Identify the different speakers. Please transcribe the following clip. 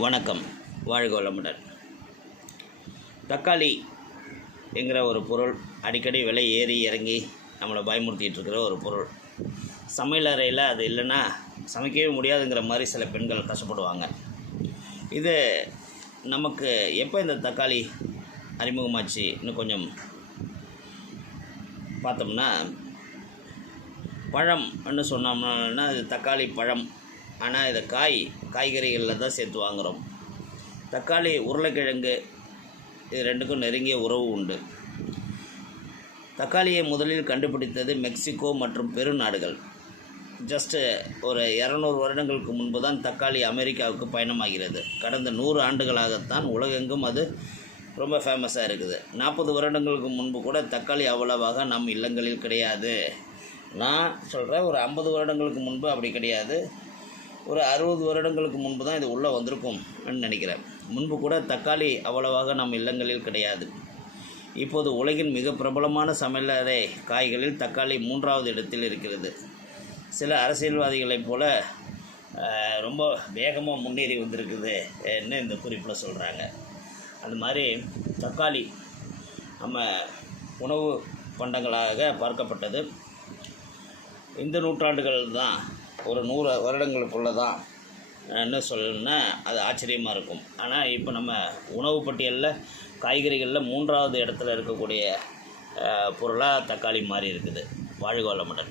Speaker 1: வணக்கம். வாழ்க வளமுடன். தக்காளி என்கிற ஒரு பொருள் அடிக்கடி விலை ஏறி இறங்கி நம்மளை பயமுறுத்திட்டு இருக்கிற ஒரு பொருள். சமையல் அறையில் அது இல்லைன்னா சமைக்கவே முடியாதுங்கிற மாதிரி சில பெண்கள் கஷ்டப்படுவாங்க. இது நமக்கு எப்போ இந்த தக்காளி அறிமுகமாச்சு? இன்னும் கொஞ்சம் பார்த்தோம்னா பழம்னு சொன்னோம்னா இது தக்காளி பழம் ஆனால் இதை காய் காய்கறிகளில் தான் சேர்த்து வாங்குகிறோம் தக்காளி உருளைக்கிழங்கு இது ரெண்டுக்கும் நெருங்கிய உறவு உண்டு. தக்காளியை முதலில் கண்டுபிடித்தது மெக்சிகோ மற்றும் பெரு நாடுகள். ஜஸ்ட்டு ஒரு இரநூறு வருடங்களுக்கு முன்பு தான் தக்காளி அமெரிக்காவுக்கு பயணமாகிறது. கடந்த நூறு ஆண்டுகளாகத்தான் உலகெங்கும் அது ரொம்ப ஃபேமஸாக இருக்குது. நாற்பது வருடங்களுக்கு முன்பு கூட தக்காளி அவ்வளவாக நம் இல்லங்களில் கிடையாது. நான் சொல்கிறேன் ஒரு ஐம்பது வருடங்களுக்கு முன்பு அப்படி கிடையாது. ஒரு அறுபது வருடங்களுக்கு முன்பு தான் இது உள்ளே வந்திருக்கும்னு நினைக்கிறேன். முன்பு கூட தக்காளி அவ்வளவாக நம் இல்லங்களில் கிடையாது. இப்போது உலகின் மிக பிரபலமான சமையலறை காய்களில் தக்காளி மூன்றாவது இடத்தில் இருக்கிறது. சில அரசியல்வாதிகளைப் போல ரொம்ப வேகமாக முன்னேறி வந்திருக்குது என்ன இந்த குறிப்பில் சொல்கிறாங்க அது மாதிரி தக்காளி நம்ம உணவு பண்டங்களாக பார்க்கப்பட்டது. இந்த நூற்றாண்டுகள் தான் ஒரு நூறு வருடங்களுக்குள்ளே தான் என்ன சொல்லணும்னா அது ஆச்சரியமாக இருக்கும். ஆனால் இப்போ நம்ம உணவு பட்டியலில் காய்கறிகளில் மூன்றாவது இடத்துல இருக்கக்கூடிய பொருளாக தக்காளி மாறி இருக்குது. வாழ்க வளமுடன்.